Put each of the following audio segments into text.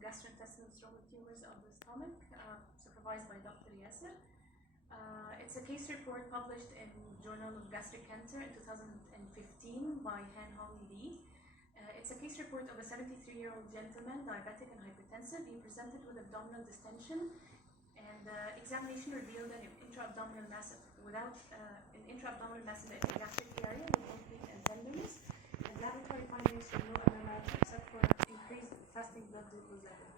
gastrointestinal stromal tumors of the stomach, supervised by Dr. Yasser. It's a case report published in Journal of Gastric Cancer in 2015 by Han Hong Lee. It's a case report of a 73-year-old gentleman, diabetic and hypertensive. He presented with abdominal distension, and examination revealed an intra-abdominal mass in the epigastric area with both feet and tendons. And laboratory findings showed no abnormality except for increased fasting blood glucose level.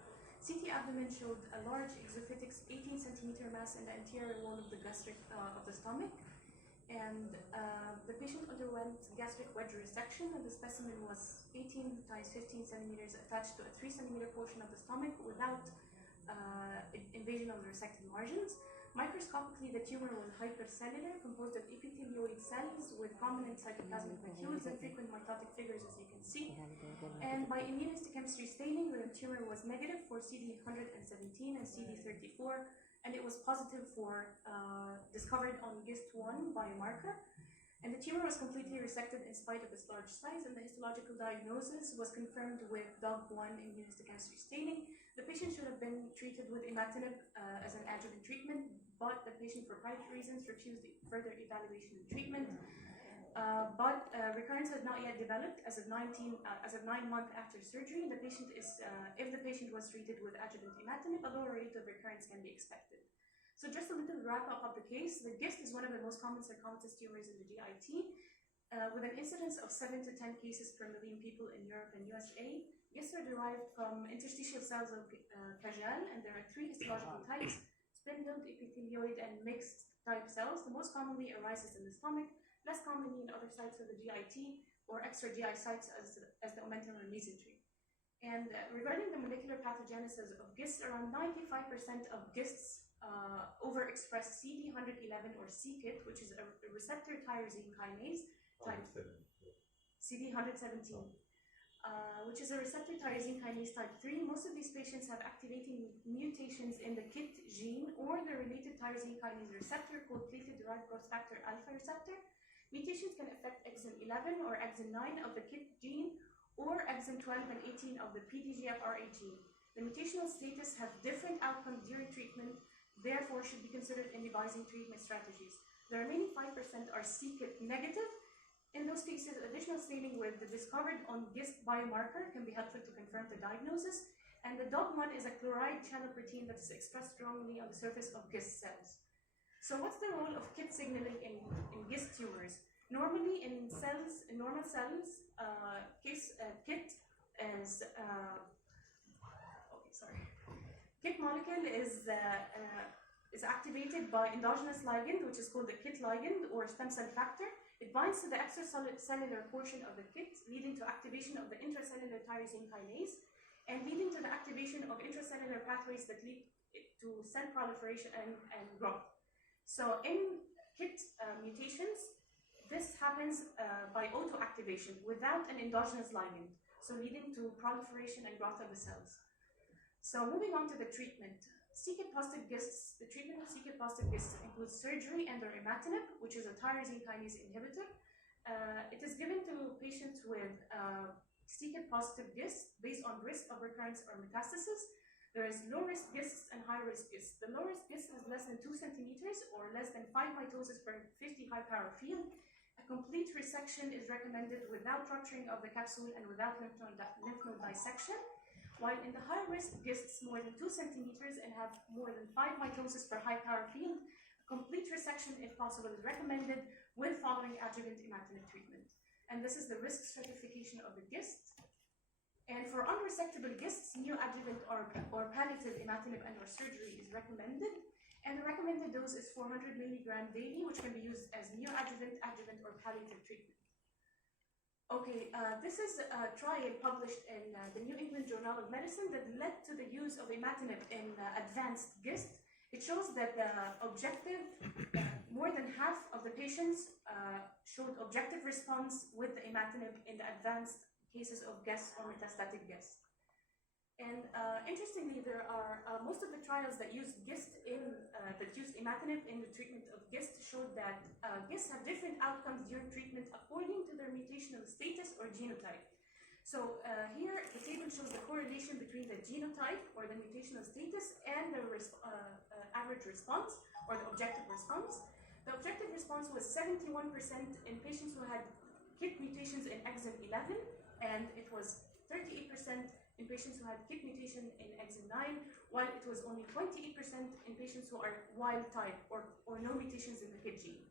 CT abdomen showed a large exophytic 18 centimeter mass in the anterior wall of the gastric of the stomach. And the patient underwent gastric wedge resection, and the specimen was 18 times 15 centimeters attached to a 3 centimeter portion of the stomach without invasion of the resected margins. Microscopically, the tumor was hypercellular, composed of epithelioid cells with prominent cytoplasmic vacuoles and frequent mitotic figures, as you can see. And by immunohistochemistry staining, the tumor was negative for CD117 and CD34, and it was positive for discovered on GIST1 biomarker. And the tumor was completely resected in spite of its large size, and the histological diagnosis was confirmed with DOG1 immunohistochemistry staining. The patient should have been treated with imatinib as an adjuvant treatment, but the patient, for private reasons, refused further evaluation and treatment. But recurrence had not yet developed as of 9 months after surgery. The patient is, if the patient was treated with adjuvant imatinib, a lower rate of recurrence can be expected. So just a little wrap up of the case. The GIST is one of the most common sarcomatous tumors in the GIT, with an incidence of 7 to 10 cases per million people in Europe and USA. GISTs are derived from interstitial cells of Cajal, and there are 3 histological types: spindled, epithelioid, and mixed type cells. The most commonly arises in the stomach, less commonly in other sites of the GIT or extra GI sites as the omentum or mesentery. And regarding the molecular pathogenesis of GIST, around 95% of GISTs overexpress CD111 or c-KIT, which is a receptor tyrosine kinase type CD117, which is a receptor tyrosine kinase type 3. Most of these patients have activating mutations in the KIT gene or the related tyrosine kinase receptor called platelet-derived growth factor alpha receptor. Mutations can affect exon 11 or exon 9 of the KIT gene or exon 12 and 18 of the PDGFR8 gene. The mutational status have different outcomes during treatment, therefore should be considered in devising treatment strategies. The remaining 5% are c-KIT negative. In those cases, additional staining with the discovered on GIST biomarker can be helpful to confirm the diagnosis. And the DOG1 is a chloride channel protein that is expressed strongly on the surface of GIST cells. So what's the role of KIT signaling in GIST tumors? Normally in cells, in normal cells, KIT is, KIT molecule is activated by endogenous ligand, which is called the KIT ligand or stem cell factor. It binds to the extracellular portion of the KIT, leading to activation of the intracellular tyrosine kinase and leading to the activation of intracellular pathways that lead to cell proliferation and growth. So in KIT mutations, this happens by autoactivation without an endogenous ligand, so leading to proliferation and growth of the cells. So moving on to the treatment. c-KIT positive GISTs, the treatment of c-KIT positive GISTs includes surgery and/or imatinib, which is a tyrosine kinase inhibitor. It is given to patients with c-KIT positive GIST based on risk of recurrence or metastasis. There is low-risk GISTs and high-risk GISTs. The low-risk GIST is less than 2 centimeters or less than 5 mitosis per 50 high-power field. A complete resection is recommended without rupturing of the capsule and without lymph node dissection. While in the high-risk GISTs more than 2 centimeters and have more than 5 mitosis per high-power field, a complete resection, if possible, is recommended with following adjuvant imatinib treatment. And this is the risk stratification of the GIST. And for unresectable GISTs, neoadjuvant or palliative imatinib and/or surgery is recommended. And the recommended dose is 400 milligram daily, which can be used as neoadjuvant, adjuvant, or palliative treatment. Okay, this is a trial published in the New England Journal of Medicine that led to the use of imatinib in advanced GIST. It shows that the objective, more than half of the patients showed objective response with the imatinib in the advanced cases of GIST or metastatic GIST. And interestingly, there are most of the trials that use that used imatinib in the treatment of GIST showed that GIST have different outcomes during treatment according to their mutational status or genotype. So here the table shows the correlation between the genotype or the mutational status and the average response or the objective response. The objective response was 71% in patients who had KIT mutations in exon 11, and it was 38% in patients who had KIT mutation in exon 9, while it was only 28% in patients who are wild type or no mutations in the KIT gene.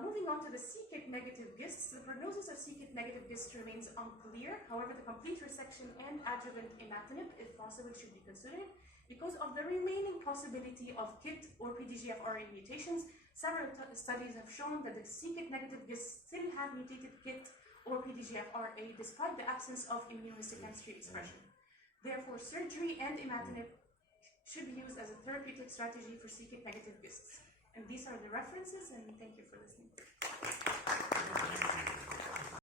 Moving on to the c-KIT negative GISTs, the prognosis of c-KIT negative GIST remains unclear. However, the complete resection and adjuvant imatinib, if possible, should be considered. Because of the remaining possibility of KIT or PDGFRA mutations, several studies have shown that the c-KIT negative GISTs still have mutated KIT or PDGFRA despite the absence of immunohistochemistry expression. Therefore, surgery and imatinib should be used as a therapeutic strategy for c-KIT negative GISTs. And these are the references, and thank you for listening.